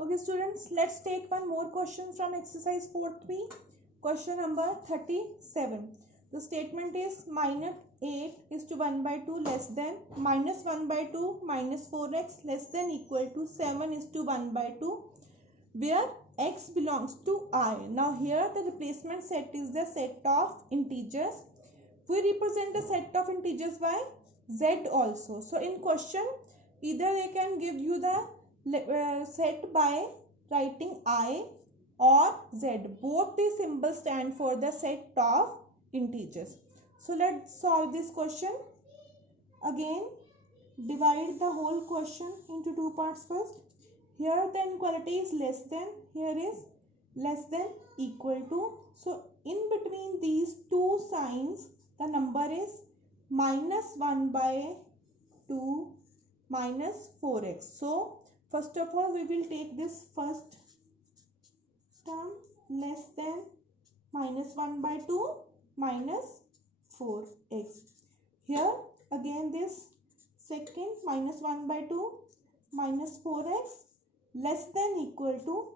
Okay students, let's take one more question from exercise 4.3. Question number 37. The statement is minus 8 is to 1 by 2 less than minus 1 by 2 minus 4x less than equal to 7 is to 1 by 2 where x belongs to I. Now here the replacement set is the set of integers. We represent the set of integers by z also. So in question either they can give you the set by writing I or z. Both the symbols stand for the set of integers. So let's solve this question. Again divide the whole question into two parts first. Here the inequality is less than, here is less than equal to. So in between these two signs the number is minus 1 by 2 minus 4x. So first of all we will take this first term less than minus 1 by 2 minus 4x. Here again this second minus 1 by 2 minus 4x less than equal to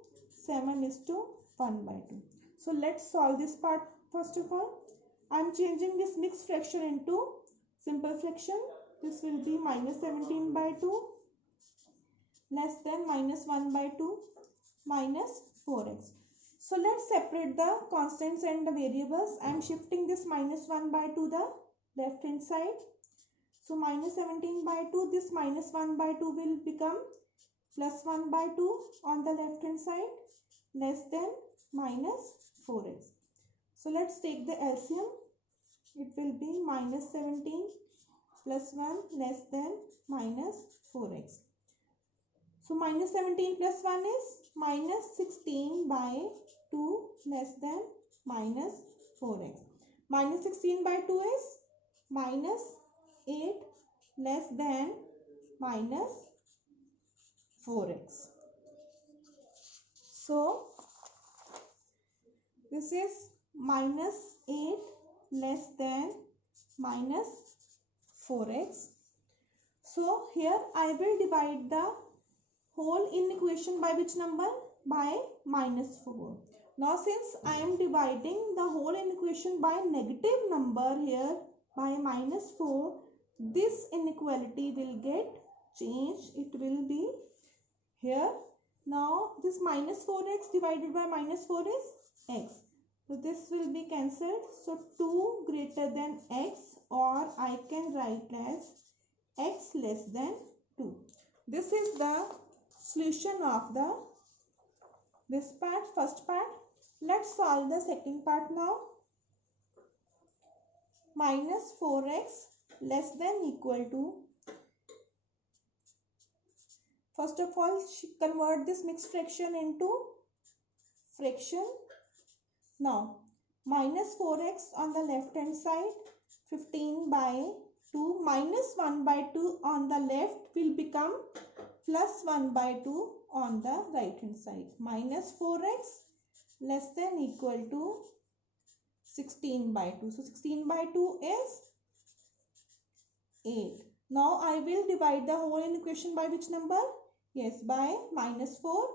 7 is to 1 by 2. So let's solve this part first of all. I am changing this mixed fraction into simple fraction. This will be minus 17 by 2 less than minus 1 by 2 minus 4x. So let's separate the constants and the variables. I am shifting this minus 1 by 2 to the left hand side. So minus 17 by 2, this minus 1 by 2 will become plus 1 by 2 on the left hand side less than minus 4x. So let's take the LCM. It will be minus 17 plus 1 less than minus 4x. So minus 17 plus 1 is minus 16 by 2 less than minus 4x. Minus 16 by 2 is minus 8 less than minus 4x. So this is minus 8 less than minus 4x. So here I will divide the whole in equation by which number? By minus 4. Now since I am dividing the whole in equation by negative number here by minus 4, this inequality will get changed. It will be here. Now this minus 4x divided by minus 4 is x. So this will be cancelled. So 2 greater than x, or I can write as x less than 2. This is the solution of this part, first part. Let's solve the second part now. Minus 4x less than equal to, first of all convert this mixed fraction into fraction. Now minus 4x on the left hand side, 15 by 2 minus 1 by 2 on the left will become plus 1 by 2 on the right hand side. Minus 4x less than equal to 16 by 2. So 16 by 2 is 8. Now I will divide the whole in equation by which number? Yes, by minus 4.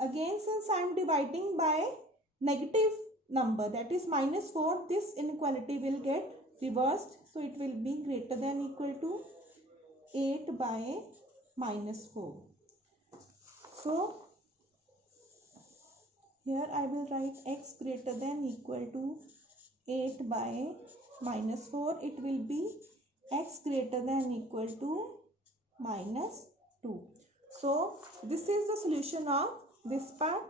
Again since I am dividing by negative number, that is minus 4, this inequality will get reversed. So it will be greater than equal to 8 by minus 4. So here I will write x greater than equal to 8 by minus 4. It will be x greater than equal to minus 2. So this is the solution of this part.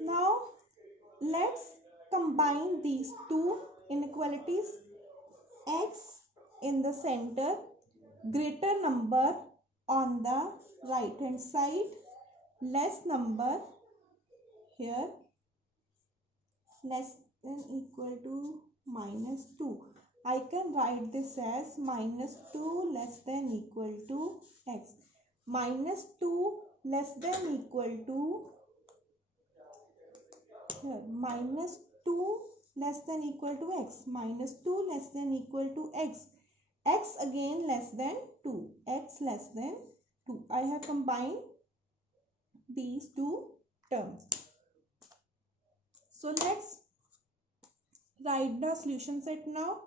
Now let's combine these two inequalities. X in the center, greater number on the right hand side, less number here, less than equal to minus 2. I can write this as minus 2 less than equal to x. Minus 2 less than equal to here, minus 2 less than equal to x. Minus 2 less than equal to x. X again less than 2. X less than 2. I have combined these two terms. So let's write the solution set now.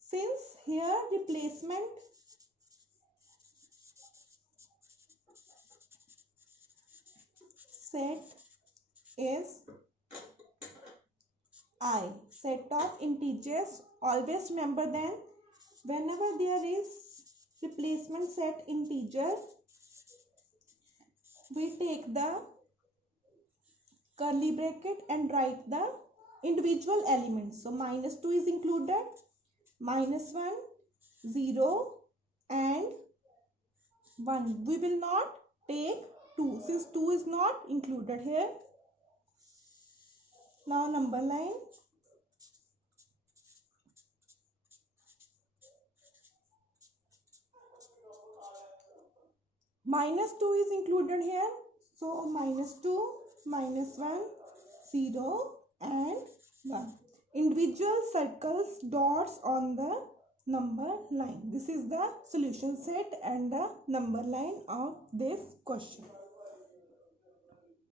Since here replacement set is I, set of integers, always remember then whenever there is replacement set integer, we take the curly bracket and write the individual elements. So minus 2 is included, minus 1, 0 and 1. We will not take 2 since 2 is not included here. Now number line. Minus 2 is included here. So minus 2, minus 1, 0 and 1. Individual circles, dots on the number line. This is the solution set and the number line of this question.